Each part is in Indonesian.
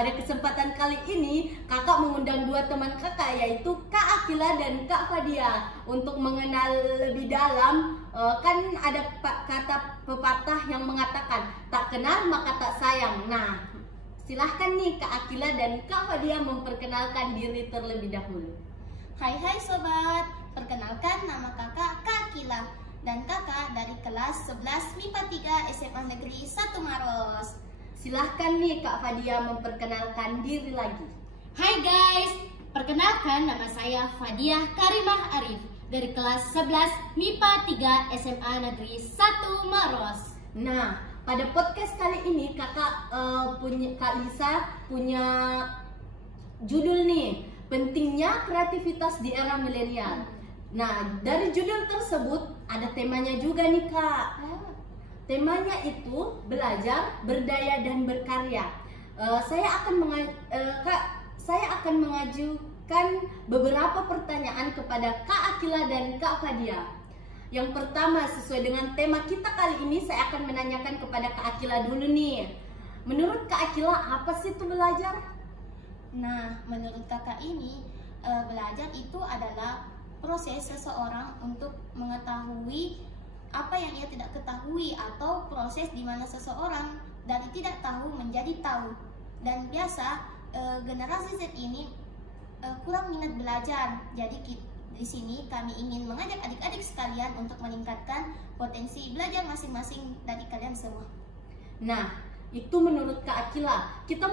pada kesempatan kali ini kakak mengundang dua teman kakak, yaitu Kak Akila dan Kak Fadia, untuk mengenal lebih dalam. Kan ada kata pepatah yang mengatakan tak kenal maka tak sayang. Nah, silahkan nih Kak Akila dan Kak Fadia memperkenalkan diri terlebih dahulu. Hai sobat, perkenalkan nama kakak Kak Akila dan kakak dari kelas 11 MIPA 3 SMA Negeri 1 Maros. Silahkan nih Kak Fadia memperkenalkan diri lagi. Hai guys, perkenalkan nama saya Fadia Karimah Arif dari kelas 11 MIPA 3 SMA Negeri 1 Maros. Nah, pada podcast kali ini Kak Lisa punya judul nih, pentingnya kreativitas di era milenial. Nah, dari judul tersebut ada temanya juga nih Kak. Temanya itu belajar, berdaya, dan berkarya. Saya akan mengajukan beberapa pertanyaan kepada Kak Akila dan Kak Fadia. Yang pertama, sesuai dengan tema kita kali ini, saya akan menanyakan kepada Kak Akila dulu nih. Menurut Kak Akila, apa sih itu belajar? Nah, menurut kakak ini, belajar itu adalah proses seseorang untuk mengetahui apa yang ia tidak ketahui, atau proses di mana seseorang dari tidak tahu menjadi tahu. Dan biasa generasi Z ini kurang minat belajar. Jadi di sini kami ingin mengajak adik-adik sekalian untuk meningkatkan potensi belajar masing-masing dari kalian semua. Nah, itu menurut Kak Akila. Kita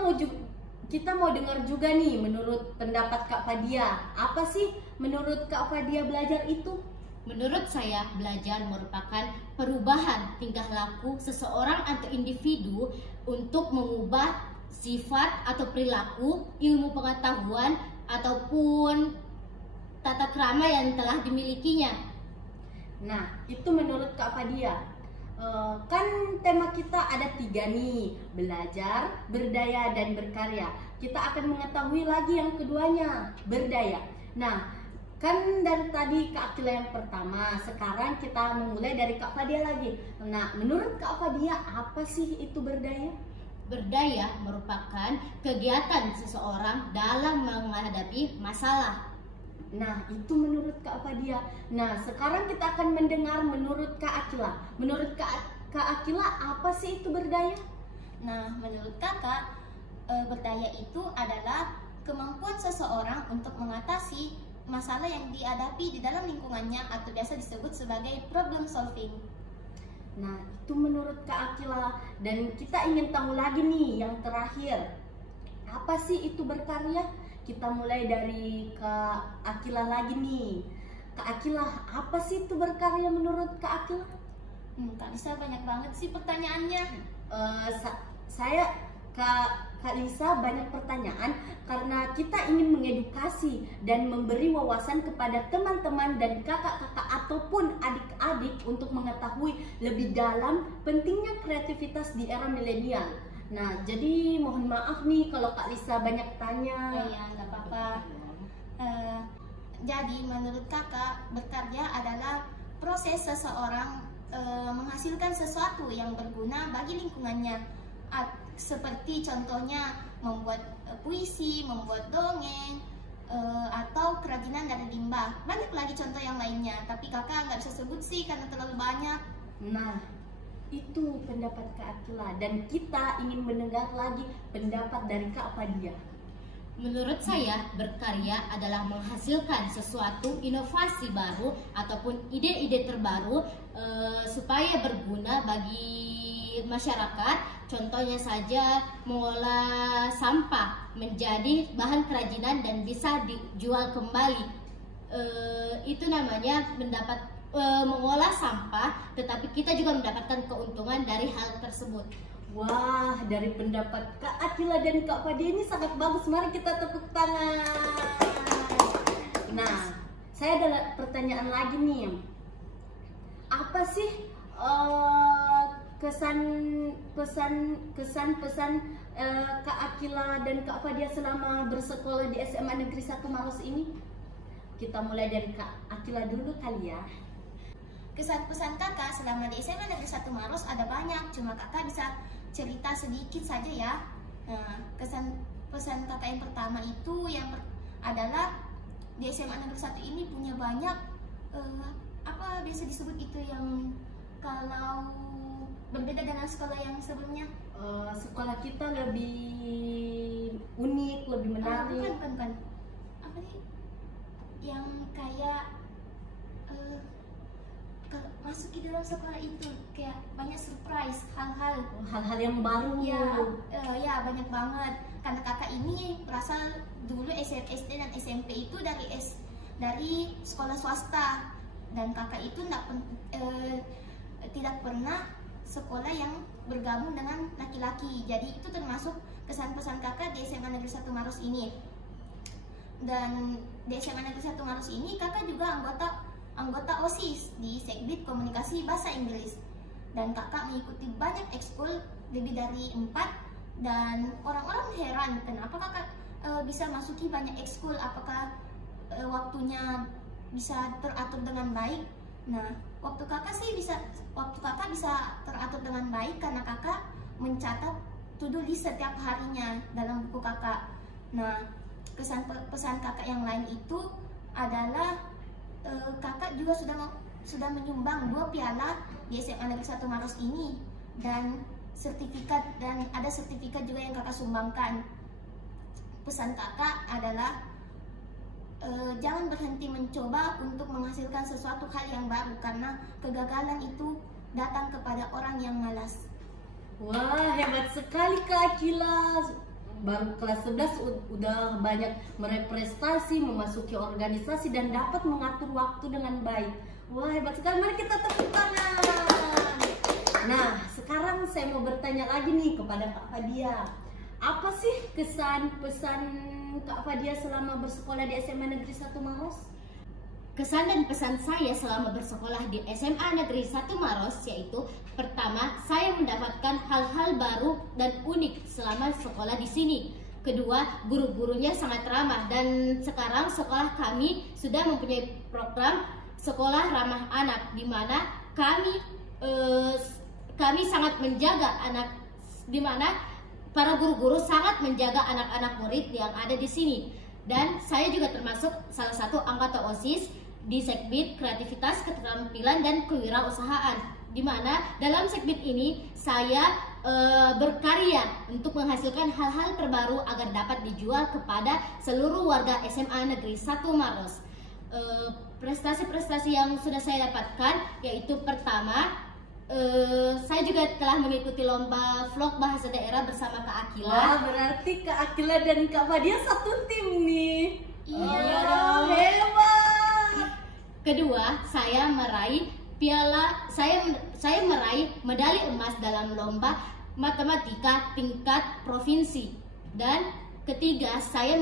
mau dengar juga nih menurut pendapat Kak Fadia. Apa sih menurut Kak Fadia belajar itu? Menurut saya, belajar merupakan perubahan tingkah laku seseorang atau individu untuk mengubah sifat atau perilaku, ilmu pengetahuan, ataupun tata krama yang telah dimilikinya. Nah, itu menurut Kak Fadia. Kan tema kita ada 3 nih, belajar, berdaya, dan berkarya. Kita akan mengetahui lagi yang keduanya, berdaya. Nah, kan dari tadi Kak Akila yang pertama, sekarang kita memulai dari Kak Fadia lagi. Nah, menurut Kak Fadia, apa sih itu berdaya? Berdaya merupakan kegiatan seseorang dalam menghadapi masalah. Nah, itu menurut Kak Fadia. Nah, sekarang kita akan mendengar menurut Kak Akila. Menurut Kak Akila, apa sih itu berdaya? Nah, menurut kakak, berdaya itu adalah kemampuan seseorang untuk mengatasi masalah yang dihadapi di dalam lingkungannya, atau biasa disebut sebagai problem solving. Nah, itu menurut Kak Akila. Dan kita ingin tahu lagi nih yang terakhir, apa sih itu berkarya? Kita mulai dari Kak Akila lagi nih. Kak Akila, apa sih itu berkarya menurut Kak Akila? Kak Lisa, banyak banget sih pertanyaannya. Kak Lisa, banyak pertanyaan karena kita ingin mengedukasi dan memberi wawasan kepada teman-teman dan kakak-kakak ataupun adik-adik untuk mengetahui lebih dalam pentingnya kreativitas di era milenial. Nah, jadi mohon maaf nih kalau Kak Lisa banyak tanya. Iya, nggak apa-apa. Jadi menurut kakak, berkarya adalah proses seseorang menghasilkan sesuatu yang berguna bagi lingkungannya. Seperti contohnya membuat puisi, membuat dongeng, atau kerajinan dari limbah. Banyak lagi contoh yang lainnya, tapi kakak nggak bisa sebut sih karena terlalu banyak. Nah, itu pendapat Kak Akila, dan kita ingin mendengar lagi pendapat dari Kak Fadia. Menurut saya, berkarya adalah menghasilkan sesuatu inovasi baru ataupun ide-ide terbaru supaya berguna bagi masyarakat. Contohnya saja mengolah sampah menjadi bahan kerajinan dan bisa dijual kembali. Itu namanya mengolah sampah, tetapi kita juga mendapatkan keuntungan dari hal tersebut. Wah, dari pendapat Kak Akila dan Kak Fadia ini sangat bagus. Mari kita tepuk tangan. Nah, saya ada pertanyaan lagi nih. Apa sih kesan-pesan Kak Akila dan Kak Fadia selama bersekolah di SMA Negeri 1 Maros ini? Kita mulai dari Kak Akila dulu kali ya. Kesan-pesan kakak selama di SMA Negeri 1 Maros ada banyak, cuma kakak bisa cerita sedikit saja ya. Kesan pesan kakak yang pertama itu adalah di SMA Negeri 1 ini punya banyak apa biasa disebut itu yang kalau berbeda dengan sekolah yang sebelumnya. Sekolah kita lebih unik, lebih menarik. Bukan. Apa nih? Yang kayak kalau masuk di dalam sekolah itu kayak banyak surprise, hal-hal yang baru. Ya banyak banget. Karena kakak ini berasal dulu SD dan SMP itu dari sekolah swasta, dan kakak itu tidak pernah sekolah yang bergabung dengan laki-laki. Jadi itu termasuk kesan-pesan kakak di SMA Negeri 1 Maros ini. Dan di SMA Negeri 1 Maros ini kakak juga anggota OSIS di Sekbid Komunikasi Bahasa Inggris, dan kakak mengikuti banyak ekskul lebih dari 4, dan orang-orang heran kenapa kakak bisa masuki banyak ekskul, apakah waktunya bisa teratur dengan baik. Nah, waktu kakak bisa teratur dengan baik karena kakak mencatat to-do list setiap harinya dalam buku kakak. Nah, pesan kakak yang lain itu adalah kakak juga sudah menyumbang 2 piala di SMA Negeri 1 Maros ini, dan ada sertifikat juga yang kakak sumbangkan. Pesan kakak adalah jangan berhenti mencoba untuk menghasilkan sesuatu hal yang baru, karena kegagalan itu datang kepada orang yang malas. Wah, hebat sekali Kak Akila. Baru kelas 11 udah banyak meraih prestasi, memasuki organisasi, dan dapat mengatur waktu dengan baik. Wah, hebat sekali. Mari kita tepuk tangan. Nah, sekarang saya mau bertanya lagi nih kepada Kak Fadia. Apa sih kesan pesan Kak Fadia selama bersekolah di SMA Negeri 1 Maros? Kesan dan pesan saya selama bersekolah di SMA Negeri 1 Maros yaitu, pertama, saya mendapatkan hal-hal baru dan unik selama sekolah di sini. Kedua, guru-gurunya sangat ramah, dan sekarang sekolah kami sudah mempunyai program sekolah ramah anak, di mana kami sangat menjaga anak, di mana para guru-guru sangat menjaga anak-anak murid yang ada di sini. Dan saya juga termasuk salah satu anggota OSIS di Sekbid Kreativitas, Keterampilan, dan Kewirausahaan, di mana dalam Sekbid ini saya berkarya untuk menghasilkan hal-hal terbaru agar dapat dijual kepada seluruh warga SMA Negeri 1 Maros. Prestasi-prestasi yang sudah saya dapatkan yaitu, pertama, saya juga telah mengikuti lomba vlog bahasa daerah bersama Kak Akila. Wah, berarti Kak Akila dan Kak Fadia satu tim nih. Iya, hebat. Kedua, saya meraih medali emas dalam lomba matematika tingkat provinsi. Dan ketiga, saya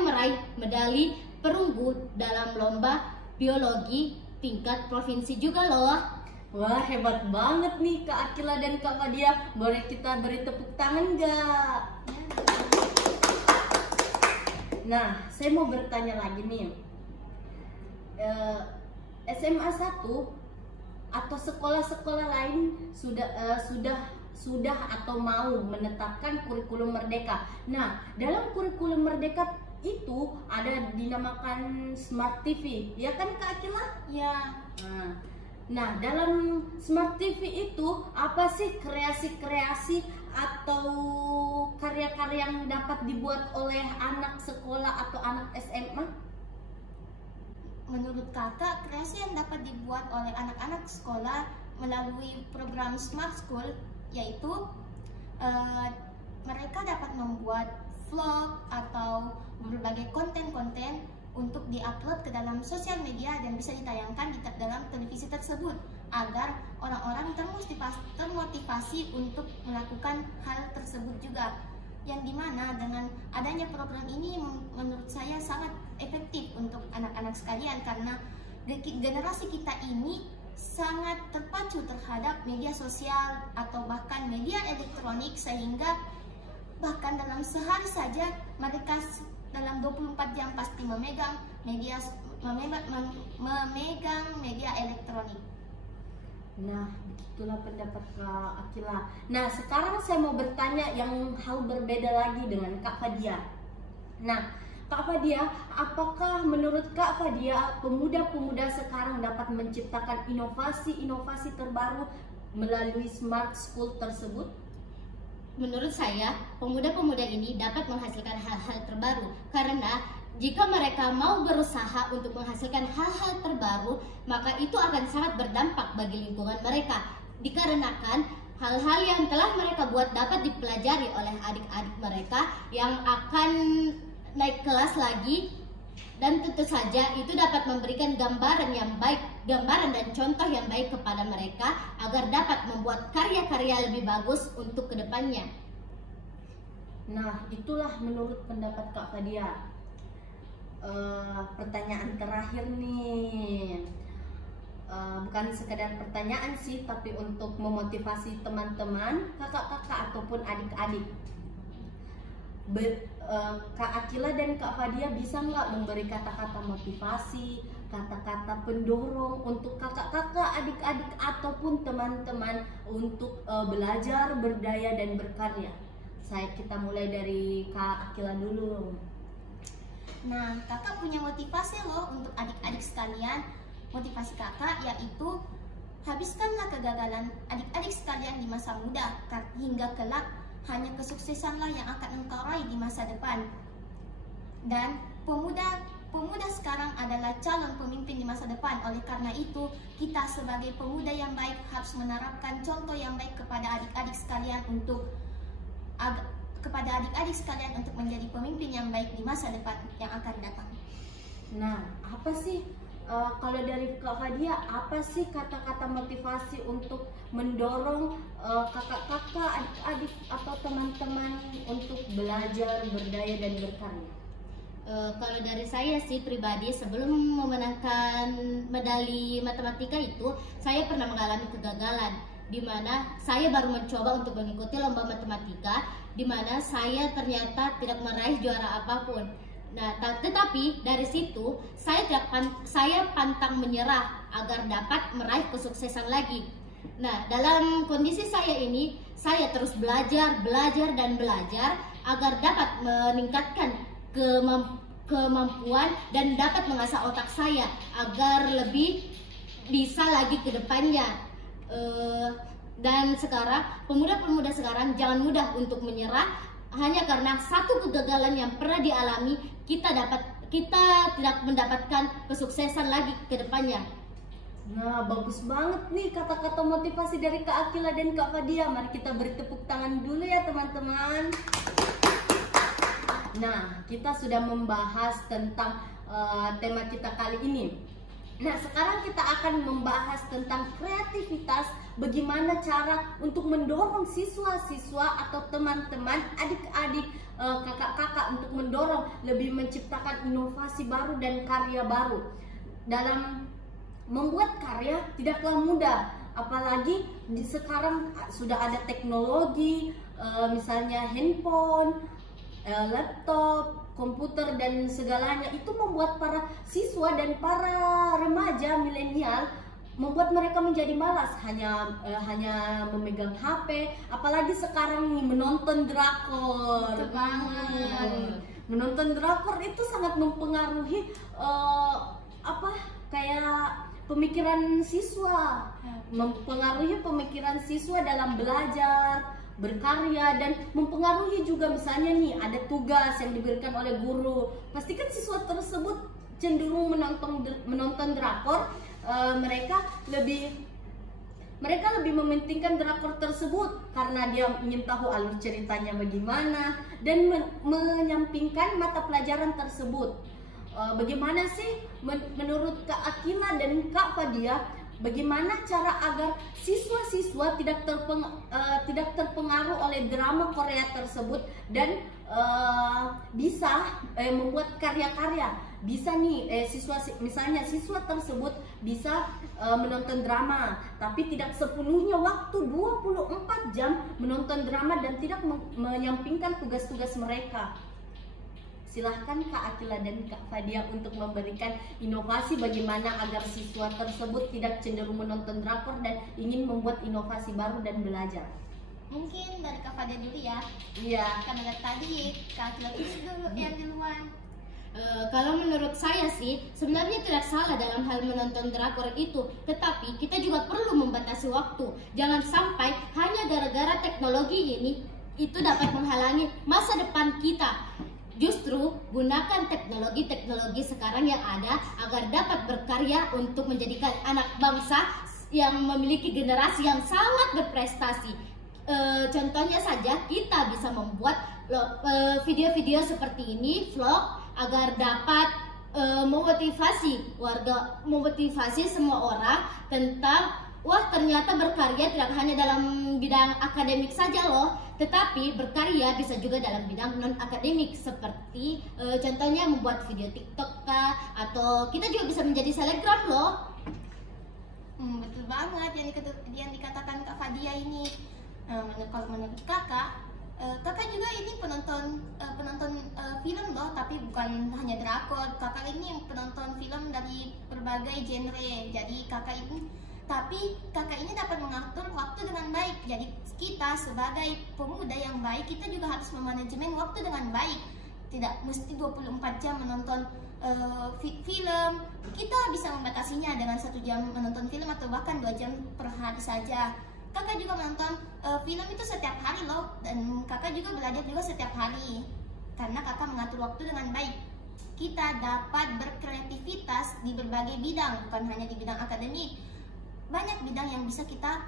meraih medali perunggu dalam lomba biologi tingkat provinsi juga loh. Wah, hebat banget nih Kak Akila dan Kak Fadia. Boleh kita beri tepuk tangan nggak? Nah, saya mau bertanya lagi nih. SMA 1 atau sekolah-sekolah lain sudah atau mau menetapkan kurikulum merdeka. Nah, dalam kurikulum merdeka itu ada dinamakan Smart TV, ya kan Kak Akila? Ya. Nah, dalam Smart TV itu apa sih kreasi-kreasi atau karya-karya yang dapat dibuat oleh anak sekolah atau anak SMA? Menurut kakak, kreasi yang dapat dibuat oleh anak-anak sekolah melalui program Smart School yaitu mereka dapat membuat vlog atau berbagai konten-konten untuk diupload ke dalam sosial media dan bisa ditayangkan di dalam televisi tersebut agar orang-orang termotivasi untuk melakukan hal tersebut juga, yang dimana dengan adanya program ini menurut saya sangat efektif untuk anak-anak sekalian, karena generasi kita ini sangat terpacu terhadap media sosial atau bahkan media elektronik, sehingga bahkan dalam sehari saja mereka dalam 24 jam pasti memegang media elektronik. Nah, begitulah pendapat Kak Akila. Nah, sekarang saya mau bertanya yang hal berbeda lagi dengan Kak Fadia. Nah, Kak Fadia, apakah menurut Kak Fadia pemuda-pemuda sekarang dapat menciptakan inovasi-inovasi terbaru melalui smart school tersebut? Menurut saya, pemuda-pemuda ini dapat menghasilkan hal-hal terbaru karena jika mereka mau berusaha untuk menghasilkan hal-hal terbaru, maka itu akan sangat berdampak bagi lingkungan mereka. Dikarenakan hal-hal yang telah mereka buat dapat dipelajari oleh adik-adik mereka yang akan naik kelas lagi, dan tentu saja itu dapat memberikan gambaran yang baik, gambaran dan contoh yang baik kepada mereka agar dapat membuat karya-karya lebih bagus untuk kedepannya. Nah, itulah menurut pendapat Kak Fadia. Pertanyaan terakhir nih, bukan sekedar pertanyaan sih, tapi untuk memotivasi teman-teman, kakak-kakak ataupun adik-adik. Kak Akila dan Kak Fadia bisa nggak memberi kata-kata motivasi, kata-kata pendorong untuk kakak-kakak, adik-adik ataupun teman-teman untuk belajar, berdaya dan berkarya? Kita mulai dari Kak Akila dulu. Nah, kakak punya motivasi loh untuk adik-adik sekalian. Motivasi kakak yaitu habiskanlah kegagalan adik-adik sekalian di masa muda, hingga kelak hanya kesuksesanlah yang akan engkau raih di masa depan. Dan pemuda sekarang adalah calon pemimpin di masa depan. Oleh karena itu, kita sebagai pemuda yang baik harus menerapkan contoh yang baik kepada adik-adik sekalian untuk menjadi pemimpin yang baik di masa depan yang akan datang. Nah, apa sih kalau dari Kak Fadia, apa sih kata-kata motivasi untuk mendorong kakak-kakak, adik-adik atau teman-teman untuk belajar, berdaya dan berkarya? Kalau dari saya sih pribadi, sebelum memenangkan medali matematika itu, saya pernah mengalami kegagalan, di mana saya baru mencoba untuk mengikuti lomba matematika, di mana saya ternyata tidak meraih juara apapun. Nah, tetapi dari situ saya pantang menyerah agar dapat meraih kesuksesan lagi. Nah, dalam kondisi saya ini, saya terus belajar agar dapat meningkatkan kemampuan dan dapat mengasah otak saya agar lebih bisa lagi ke depannya. Dan sekarang pemuda-pemuda sekarang jangan mudah untuk menyerah hanya karena satu kegagalan yang pernah dialami, kita tidak mendapatkan kesuksesan lagi ke depannya. Nah, bagus banget nih kata-kata motivasi dari Kak Akila dan Kak Fadia. Mari kita beri tepuk tangan dulu ya teman-teman. Nah, kita sudah membahas tentang tema kita kali ini. Nah, sekarang kita akan membahas tentang kreativitas, bagaimana cara untuk mendorong siswa-siswa atau teman-teman, adik-adik, kakak-kakak untuk mendorong lebih menciptakan inovasi baru dan karya baru. Dalam membuat karya tidaklah mudah, apalagi sekarang sudah ada teknologi, misalnya handphone, laptop, komputer dan segalanya. Itu membuat para siswa dan para remaja milenial, membuat mereka menjadi malas hanya memegang HP, apalagi sekarang nih menonton drakor. Menonton drakor itu sangat mempengaruhi kayak pemikiran siswa, mempengaruhi pemikiran siswa dalam belajar, berkarya, dan mempengaruhi juga misalnya nih ada tugas yang diberikan oleh guru. Pastikan siswa tersebut cenderung menonton drakor. Mereka lebih mementingkan drakor tersebut karena dia ingin tahu alur ceritanya bagaimana dan menyampingkan mata pelajaran tersebut. Bagaimana sih menurut Kak Akila dan Kak Fadia, bagaimana cara agar siswa-siswa tidak terpengaruh oleh drama Korea tersebut dan bisa membuat karya-karya? Bisa nih misalnya siswa tersebut bisa menonton drama, tapi tidak sepenuhnya waktu 24 jam menonton drama dan tidak menyampingkan tugas-tugas mereka. Silahkan Kak Akila dan Kak Fadia untuk memberikan inovasi bagaimana agar siswa tersebut tidak cenderung menonton drakor dan ingin membuat inovasi baru dan belajar. Mungkin dari Kak Fadia dulu ya. Iya. Karena dari tadi Kak Akila dulu yang duluan. Kalau menurut saya sih sebenarnya tidak salah dalam hal menonton drakor itu, tetapi kita juga perlu membatasi waktu. Jangan sampai hanya gara-gara teknologi ini itu dapat menghalangi masa depan kita. Justru gunakan teknologi-teknologi sekarang yang ada agar dapat berkarya untuk menjadikan anak bangsa yang memiliki generasi yang sangat berprestasi. Contohnya saja kita bisa membuat video-video seperti ini, vlog, agar dapat memotivasi semua orang tentang wah ternyata berkarya tidak hanya dalam bidang akademik saja loh, tetapi berkarya bisa juga dalam bidang non akademik seperti contohnya membuat video TikTok kah, atau kita juga bisa menjadi selebgram loh. Betul banget yang dikatakan Kak Fadia ini. Kalau menurut kakak juga ini penonton film loh, tapi bukan hanya drakor. Kakak ini penonton film dari berbagai genre. Jadi kakak ini dapat mengatur waktu dengan baik. Jadi kita sebagai pemuda yang baik, kita juga harus memanajemen waktu dengan baik. Tidak mesti 24 jam menonton film. Kita bisa membatasinya dengan 1 jam menonton film atau bahkan 2 jam per hari saja. Kakak juga menonton film itu setiap hari loh, dan kakak juga belajar juga setiap hari karena kakak mengatur waktu dengan baik. Kita dapat berkreativitas di berbagai bidang, bukan hanya di bidang akademik. Banyak bidang yang bisa kita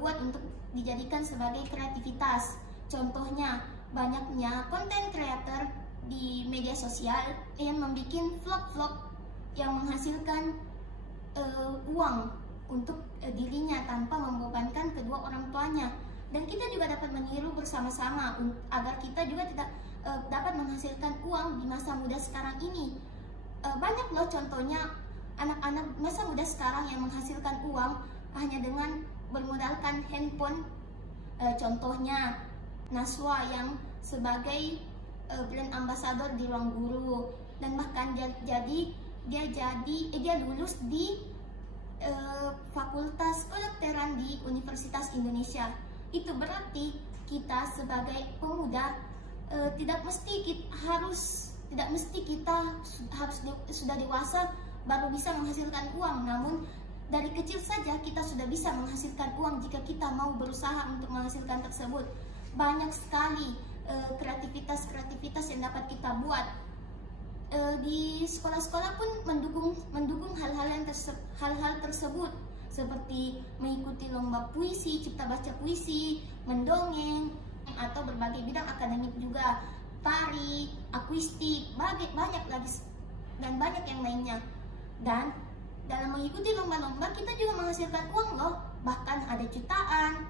buat untuk dijadikan sebagai kreativitas. Contohnya banyaknya konten creator di media sosial yang membuat vlog-vlog yang menghasilkan uang untuk dirinya tanpa membebankan kedua orang tuanya. Dan kita juga dapat meniru bersama-sama agar kita juga tidak dapat menghasilkan uang di masa muda sekarang ini. Banyak loh contohnya anak-anak masa muda sekarang yang menghasilkan uang hanya dengan bermodalkan handphone. Contohnya Naswa yang sebagai brand ambassador di ruang guru, dan bahkan dia lulus di Fakultas Kedokteran di Universitas Indonesia. Itu berarti kita sebagai pemuda tidak mesti kita harus sudah dewasa baru bisa menghasilkan uang, namun dari kecil saja kita sudah bisa menghasilkan uang jika kita mau berusaha untuk menghasilkan tersebut. Banyak sekali kreativitas yang dapat kita buat. Di sekolah-sekolah pun mendukung hal-hal tersebut, seperti mengikuti lomba puisi, cipta baca puisi, mendongeng, atau berbagai bidang akademik juga, tari, akuistik, banyak lagi dan banyak yang lainnya. Dan dalam mengikuti lomba-lomba kita juga menghasilkan uang loh, bahkan ada jutaan,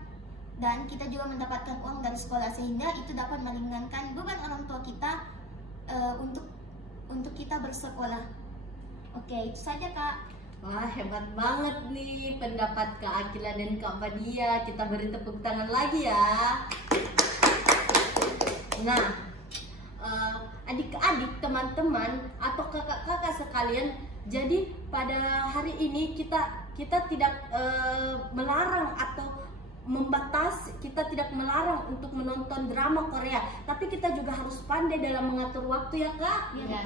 dan kita juga mendapatkan uang dari sekolah, sehingga itu dapat meringankan beban orang tua kita untuk kita bersekolah. Oke, itu saja Kak. Wah, hebat banget nih pendapat Kak Akila dan Kak Fadia. Kita beri tepuk tangan lagi ya. Nah, adik-adik, teman-teman, atau kakak-kakak sekalian, jadi pada hari ini kita tidak melarang atau kita tidak melarang untuk menonton drama Korea, tapi kita juga harus pandai dalam mengatur waktu ya Kak. Ya,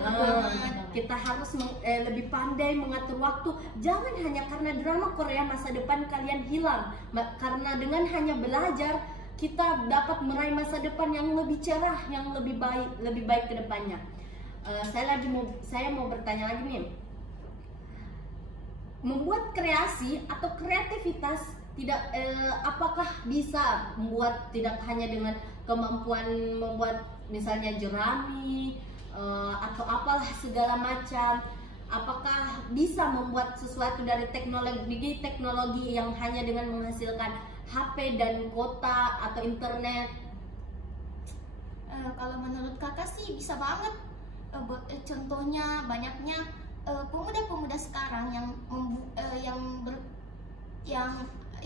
kita harus lebih pandai mengatur waktu. Jangan hanya karena drama Korea masa depan kalian hilang, karena dengan hanya belajar kita dapat meraih masa depan yang lebih cerah, yang lebih baik ke depannya. Saya mau bertanya lagi nih. Membuat kreasi atau kreativitas apakah bisa membuat tidak hanya dengan kemampuan membuat misalnya jerami atau apalah segala macam, apakah bisa membuat sesuatu dari teknologi yang hanya dengan menghasilkan HP dan kuota atau internet? Kalau menurut kakak sih bisa banget. Contohnya banyaknya pemuda-pemuda sekarang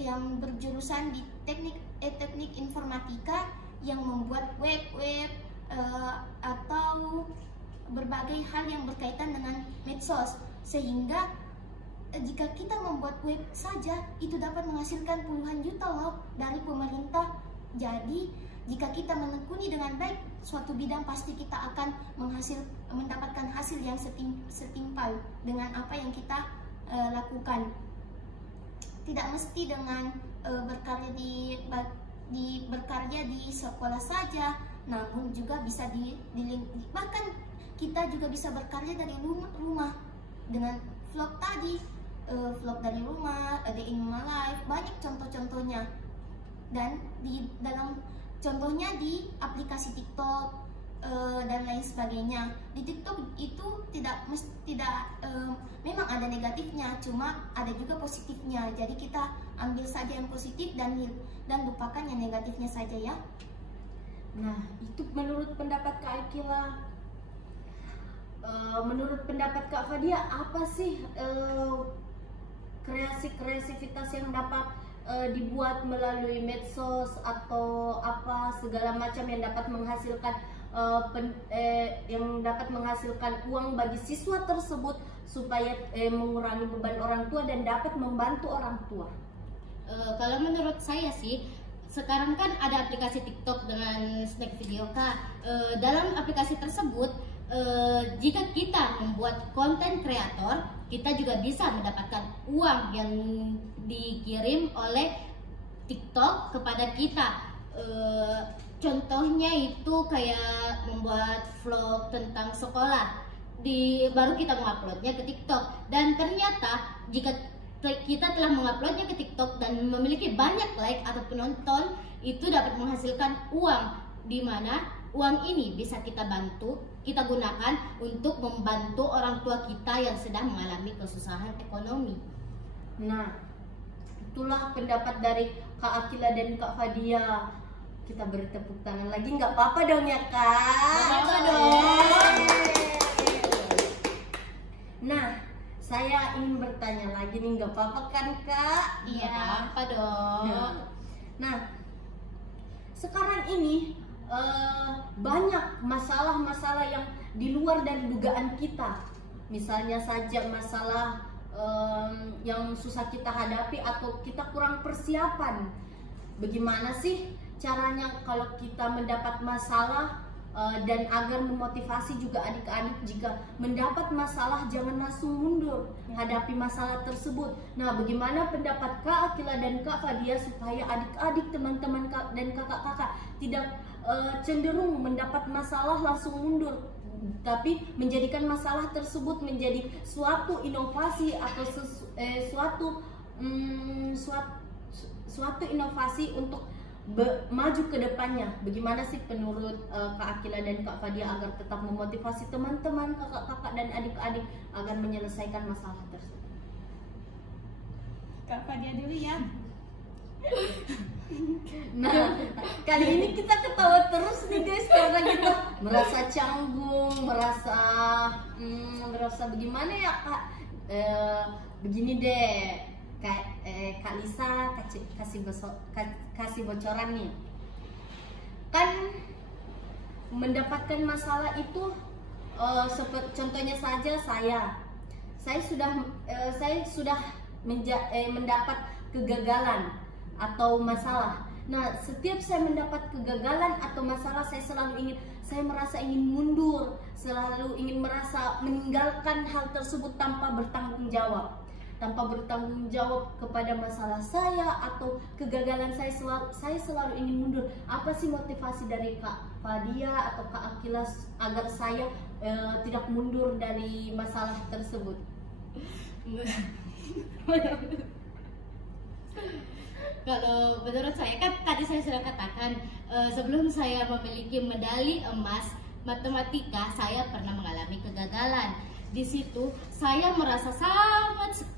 yang berjurusan di teknik informatika yang membuat web atau berbagai hal yang berkaitan dengan medsos, sehingga jika kita membuat web saja itu dapat menghasilkan puluhan juta loh dari pemerintah. Jadi jika kita menekuni dengan baik suatu bidang, pasti kita akan mendapatkan hasil yang setimpal dengan apa yang kita lakukan. Tidak mesti dengan berkarya di sekolah saja, namun juga bisa bahkan kita juga bisa berkarya dari rumah dengan vlog tadi, vlog dari rumah, ada in my life, banyak contoh-contohnya. Dan di dalam contohnya di aplikasi TikTok dan lain sebagainya. Di TikTok itu memang ada negatifnya, cuma ada juga positifnya. Jadi kita ambil saja yang positif dan lupakan yang negatifnya saja ya. Nah, itu menurut pendapat Kak Akila. Menurut pendapat Kak Fadia, apa sih kreativitas yang dapat dibuat melalui medsos atau apa segala macam yang dapat menghasilkan uang bagi siswa tersebut supaya mengurangi beban orang tua dan dapat membantu orang tua? Kalau menurut saya sih, sekarang kan ada aplikasi TikTok dengan snack video Kak. Dalam aplikasi tersebut, jika kita membuat konten kreator, kita juga bisa mendapatkan uang yang dikirim oleh TikTok kepada kita. Contohnya itu kayak membuat vlog tentang sekolah, baru kita menguploadnya ke TikTok, dan ternyata jika kita telah menguploadnya ke TikTok dan memiliki banyak like atau penonton, itu dapat menghasilkan uang, di mana uang ini bisa kita gunakan untuk membantu orang tua kita yang sedang mengalami kesusahan ekonomi. Nah, itulah pendapat dari Kak Akila dan Kak Fadia. Kita beri tepuk tangan lagi, nggak apa-apa dong ya Kak? Nggak apa-apa dong. Nah, saya ingin bertanya lagi nih, nggak apa-apa kan Kak? Iya, apa dong. Nah, sekarang ini banyak masalah-masalah yang di luar dari dugaan kita. Misalnya saja masalah yang susah kita hadapi atau kita kurang persiapan. Bagaimana sih caranya kalau kita mendapat masalah dan agar memotivasi juga adik-adik jika mendapat masalah jangan langsung mundur, hadapi masalah tersebut. Nah, bagaimana pendapat Kak Akila dan Kak Fadia supaya adik-adik, teman-teman dan kakak-kakak tidak cenderung mendapat masalah langsung mundur, tapi menjadikan masalah tersebut menjadi suatu inovasi atau suatu inovasi untuk maju ke depannya. Bagaimana sih menurut Kak Akila dan Kak Fadia agar tetap memotivasi teman-teman, kakak-kakak dan adik-adik agar menyelesaikan masalah tersebut? Kak Fadia dulu ya. Nah, kali ini kita ketawa terus nih guys karena kita merasa canggung, merasa bagaimana ya Kak? Begini deh, Kak Lisa kasih bocoran nih. Kan mendapatkan masalah itu contohnya saja saya sudah mendapat kegagalan atau masalah. Nah, setiap saya mendapat kegagalan atau masalah, saya merasa ingin mundur, selalu ingin merasa meninggalkan hal tersebut tanpa bertanggung jawab kepada masalah saya atau kegagalan saya selalu ingin mundur. Apa sih motivasi dari Kak Fadia atau Kak Akila agar saya tidak mundur dari masalah tersebut? Kalau menurut saya, kan tadi saya sudah katakan, sebelum saya memiliki medali emas matematika, saya pernah mengalami kegagalan. Di situ saya merasa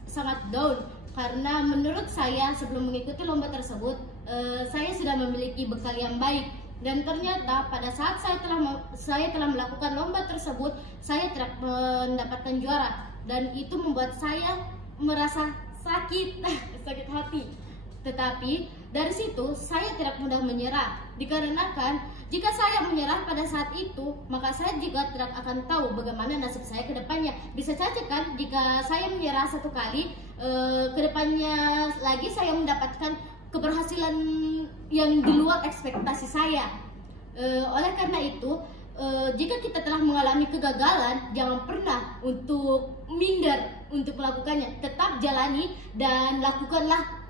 sangat down karena menurut saya sebelum mengikuti lomba tersebut, saya sudah memiliki bekal yang baik, dan ternyata pada saat saya telah melakukan lomba tersebut, saya tidak mendapatkan juara, dan itu membuat saya merasa sakit hati. Tetapi dari situ saya tidak mudah menyerah, dikarenakan Jika saya menyerah pada saat itu, maka saya juga tidak akan tahu bagaimana nasib saya ke depannya. Bisa saja kan jika saya menyerah satu kali, ke depannya lagi saya mendapatkan keberhasilan yang di luar ekspektasi saya. Oleh karena itu, jika kita telah mengalami kegagalan, jangan pernah untuk minder untuk melakukannya. Tetap jalani dan lakukanlah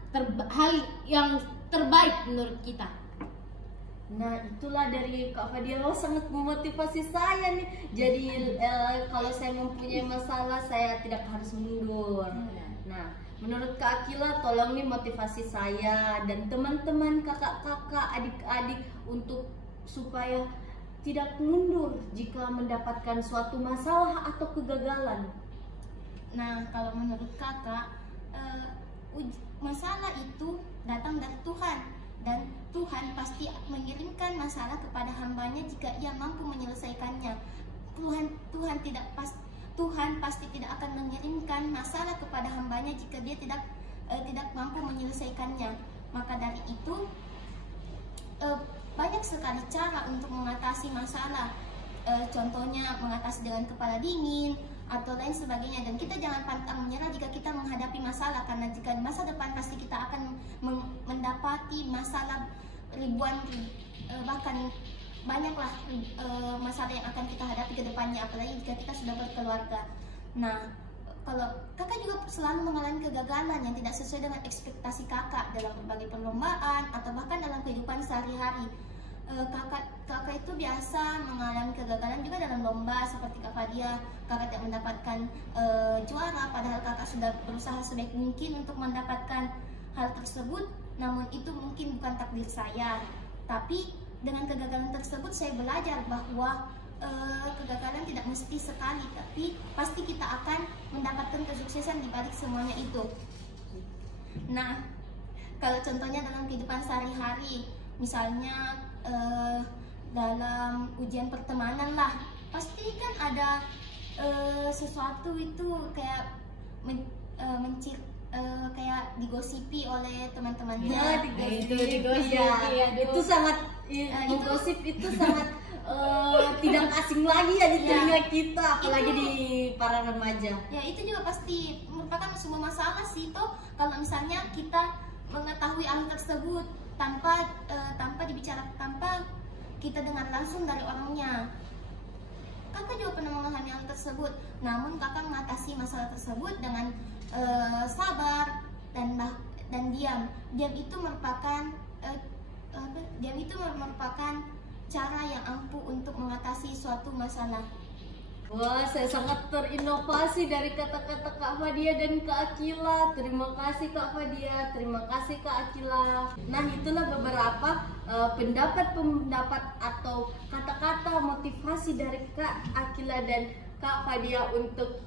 hal yang terbaik menurut kita. Nah, itulah dari Kak Fadia. Sangat memotivasi saya nih. Jadi kalau saya mempunyai masalah, saya tidak harus mundur. Nah, menurut Kak Akila, tolong nih motivasi saya dan teman-teman, kakak-kakak, adik-adik untuk supaya tidak mundur jika mendapatkan suatu masalah atau kegagalan. Nah, kalau menurut kakak, masalah itu datang dari Tuhan, dan Tuhan pasti mengirimkan masalah kepada hambanya jika ia mampu menyelesaikannya. Tuhan pasti tidak akan mengirimkan masalah kepada hambanya jika dia tidak mampu menyelesaikannya. Maka dari itu, banyak sekali cara untuk mengatasi masalah. Contohnya mengatasi dengan kepala dingin atau lain sebagainya, dan kita jangan pantang menyerah jika kita menghadapi masalah, karena jika di masa depan pasti kita akan mendapati masalah ribuan, bahkan banyaklah masalah yang akan kita hadapi ke depannya, apalagi jika kita sudah berkeluarga. Nah, kalau kakak juga selalu mengalami kegagalan yang tidak sesuai dengan ekspektasi kakak dalam berbagai perlombaan atau bahkan dalam kehidupan sehari-hari. Kakak itu biasa mengalami kegagalan juga dalam lomba seperti Kak Fadia. Kakak tidak mendapatkan juara, padahal kakak sudah berusaha sebaik mungkin untuk mendapatkan hal tersebut. Namun itu mungkin bukan takdir saya. Tapi dengan kegagalan tersebut saya belajar bahwa kegagalan tidak mesti sekali, tapi pasti kita akan mendapatkan kesuksesan di balik semuanya itu. Nah, kalau contohnya dalam kehidupan sehari-hari, misalnya dalam ujian pertemanan lah, pasti kan ada sesuatu itu kayak kayak digosipi oleh teman-temannya. Digosipi ya. Itu sangat gosip itu sangat tidak asing lagi ya di telinga kita, apalagi di para remaja. Ya, itu juga pasti merupakan sebuah masalah sih toh, kalau misalnya kita mengetahui hal tersebut tanpa kita dengar langsung dari orangnya. Kakak juga pernah mengalami hal tersebut, namun kakak mengatasi masalah tersebut dengan sabar dan diam. Diam itu merupakan cara yang ampuh untuk mengatasi suatu masalah. Wah, saya sangat terinovasi dari kata-kata Kak Fadia dan Kak Akila. Terima kasih Kak Fadia, terima kasih Kak Akila. Nah, itulah beberapa pendapat atau kata-kata motivasi dari Kak Akila dan Kak Fadia untuk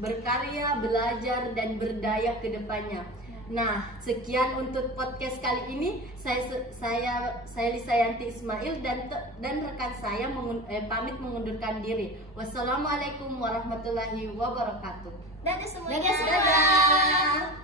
berkarya, belajar, dan berdaya ke depannya. Nah, sekian untuk podcast kali ini. Saya Lisayanti Ismail dan rekan saya pamit mengundurkan diri. Wassalamualaikum warahmatullahi wabarakatuh. Dadah semuanya. Dadah.